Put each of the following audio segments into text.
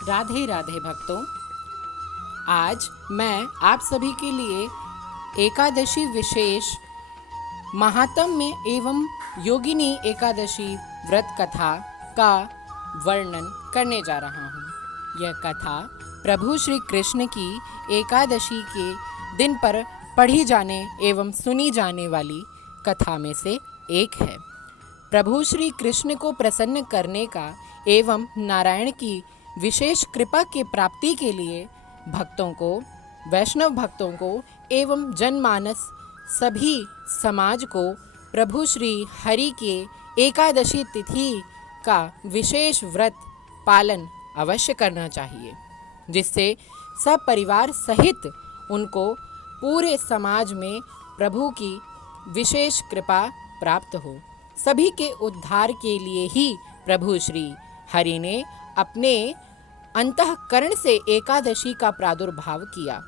राधे राधे भक्तों। आज मैं आप सभी के लिए एकादशी विशेष महात्म्य एवं योगिनी एकादशी व्रत कथा का वर्णन करने जा रहा हूँ। यह कथा प्रभु श्री कृष्ण की एकादशी के दिन पर पढ़ी जाने एवं सुनी जाने वाली कथा में से एक है। प्रभु श्री कृष्ण को प्रसन्न करने का एवं नारायण की विशेष कृपा की प्राप्ति के लिए भक्तों को, वैष्णव भक्तों को एवं जनमानस सभी समाज को प्रभु श्री हरि के एकादशी तिथि का विशेष व्रत पालन अवश्य करना चाहिए, जिससे सब परिवार सहित उनको पूरे समाज में प्रभु की विशेष कृपा प्राप्त हो। सभी के उद्धार के लिए ही प्रभु श्री हरि ने अपने अंतःकरण से एकादशी का प्रादुर्भाव किया।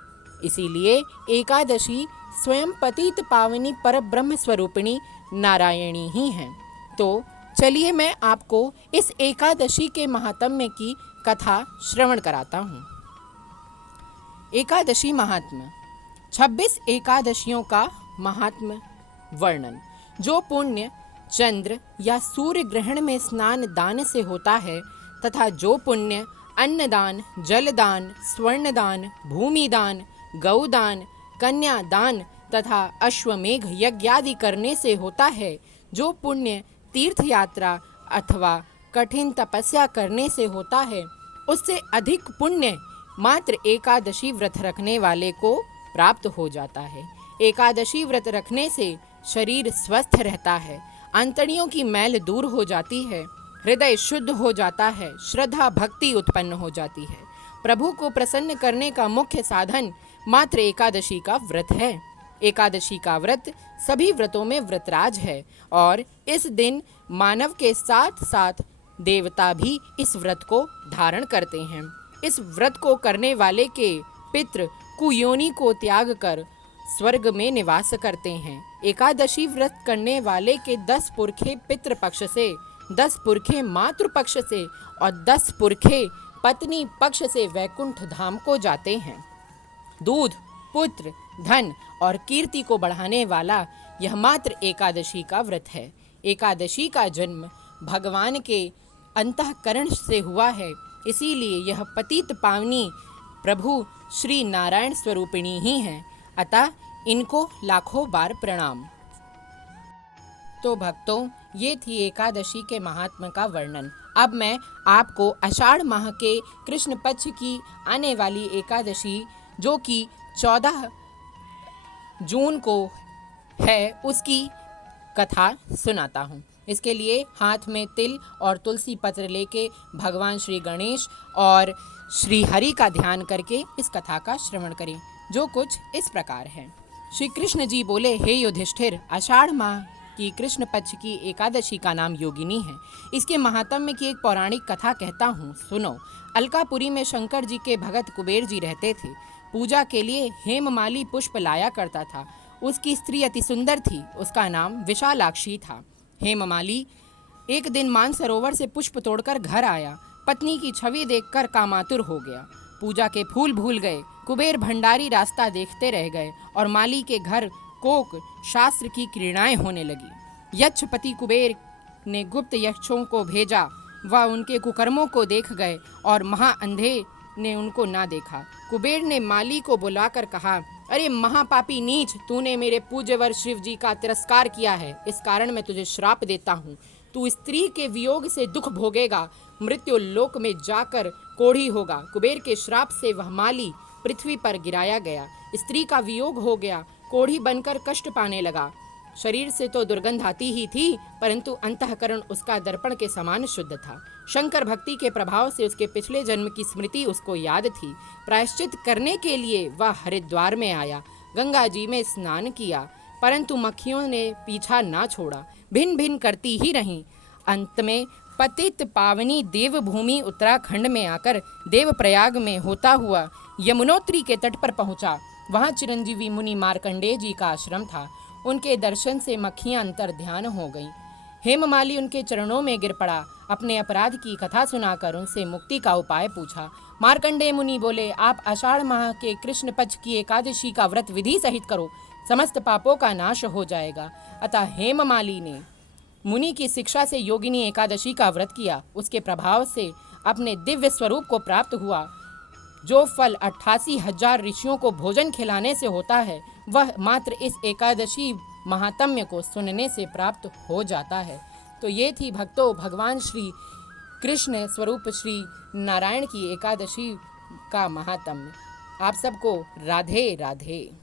इसीलिए एकादशी स्वयं पतित पावनी परब्रह्म स्वरूपिणी नारायणी ही हैं। तो चलिए मैं आपको इस एकादशी के महात्म्य की कथा श्रवण कराता हूँ। एकादशी महात्म्य। 26 एकादशियों का महात्म्य वर्णन। जो पुण्य चंद्र या सूर्य ग्रहण में स्नान दान से होता है तथा जो पुण्य अन्नदान, जलदान, स्वर्णदान, भूमिदान, गौदान, कन्यादान तथा अश्वमेघ यज्ञादि करने से होता है, जो पुण्य तीर्थ यात्रा अथवा कठिन तपस्या करने से होता है, उससे अधिक पुण्य मात्र एकादशी व्रत रखने वाले को प्राप्त हो जाता है। एकादशी व्रत रखने से शरीर स्वस्थ रहता है, अंतड़ियों की मैल दूर हो जाती है, हृदय शुद्ध हो जाता है, श्रद्धा भक्ति उत्पन्न हो जाती है। प्रभु को प्रसन्न करने का मुख्य साधन मात्र एकादशी का व्रत है। एकादशी का व्रत सभी व्रतों में व्रतराज है और इस दिन मानव के साथ साथ देवता भी इस व्रत को धारण करते हैं। इस व्रत को करने वाले के पितृ कुयोनि को त्याग कर स्वर्ग में निवास करते हैं। एकादशी व्रत करने वाले के 10 पुरखे पितृ पक्ष से, 10 पुरखे मातृ पक्ष से और 10 पुरखे पत्नी पक्ष से वैकुंठ धाम को जाते हैं। दूध, पुत्र, धन और कीर्ति को बढ़ाने वाला यह मात्र एकादशी का व्रत है। एकादशी का जन्म भगवान के अंतःकरण से हुआ है, इसीलिए यह पतित पावनी प्रभु श्री नारायण स्वरूपिणी ही हैं। अतः इनको लाखों बार प्रणाम। तो भक्तों, ये थी एकादशी के महात्म्य का वर्णन। अब मैं आपको आषाढ़ माह के कृष्ण पक्ष की आने वाली एकादशी, जो कि 14 जून को है, उसकी कथा सुनाता हूँ। इसके लिए हाथ में तिल और तुलसी पत्र लेके भगवान श्री गणेश और श्री हरि का ध्यान करके इस कथा का श्रवण करें, जो कुछ इस प्रकार है। श्री कृष्ण जी बोले, हे युधिष्ठिर, आषाढ़ माह की कृष्ण पक्ष की एकादशी का नाम योगिनी है। इसके महात्म्य की एक पौराणिक कथा कहता हूँ, सुनो। अलकापुरी में शंकर जी के भगत कुबेर जी रहते थे। पूजा के लिए हेममाली पुष्प लाया करता था। उसकी स्त्री अति सुंदर थी, उसका नाम विशालाक्षी था। हेममाली एक दिन मानसरोवर से पुष्प तोड़कर घर आया। पत्नी की छवि देखकर कामातुर हो गया। पूजा के फूल भूल गए। कुबेर भंडारी रास्ता देखते रह गए और माली के घर कोक शास्त्र की क्रीड़ाएं होने लगी। यक्षपति कुबेर ने गुप्त यक्षों को भेजा। वह उनके कुकर्मों को देख गए और महाअंधे ने उनको ना देखा। कुबेर ने माली को बुलाकर कहा, अरे महापापी नीच, तूने मेरे पूज्यवर शिव जी का तिरस्कार किया है। इस कारण मैं तुझे श्राप देता हूँ। तू स्त्री के वियोग से दुख भोगेगा, मृत्यु लोक में जाकर कोढ़ी होगा। कुबेर के श्राप से वह माली पृथ्वी पर गिराया गया। स्त्री का वियोग हो गया, कोढ़ी बनकर कष्ट पाने लगा। शरीर से तो दुर्गंध आती ही थी, परंतु अंतःकरण उसका दर्पण के समान शुद्ध था। शंकर भक्ति के प्रभाव से उसके पिछले जन्म की स्मृति उसको याद थी। प्रायश्चित करने के लिए वह हरिद्वार में आया। गंगा जी में स्नान किया, परंतु मक्खियों ने पीछा ना छोड़ा, भिन भिन करती ही रहीं। अंत में पतित पावनी देवभूमि उत्तराखंड में आकर देवप्रयाग में होता हुआ यमुनोत्री के तट पर पहुंचा। वहां चिरंजीवी मुनि मार्कंडेय जी का आश्रम था। उनके दर्शन से मक्खियां अंतर ध्यान हो गईं। हेममाली उनके चरणों में गिर पड़ा, अपने अपराध की कथा सुनाकर उनसे मुक्ति का उपाय पूछा। मार्कंडेय मुनि बोले, आप आषाढ़ माह के कृष्ण पक्ष की एकादशी का व्रत विधि सहित करो, समस्त पापों का नाश हो जाएगा। अतः हेममाली ने मुनि की शिक्षा से योगिनी एकादशी का व्रत किया। उसके प्रभाव से अपने दिव्य स्वरूप को प्राप्त हुआ। जो फल 88,000 ऋषियों को भोजन खिलाने से होता है, वह मात्र इस एकादशी महात्म्य को सुनने से प्राप्त हो जाता है। तो ये थी भक्तों भगवान श्री कृष्ण स्वरूप श्री नारायण की एकादशी का महात्म्य। आप सबको राधे राधे।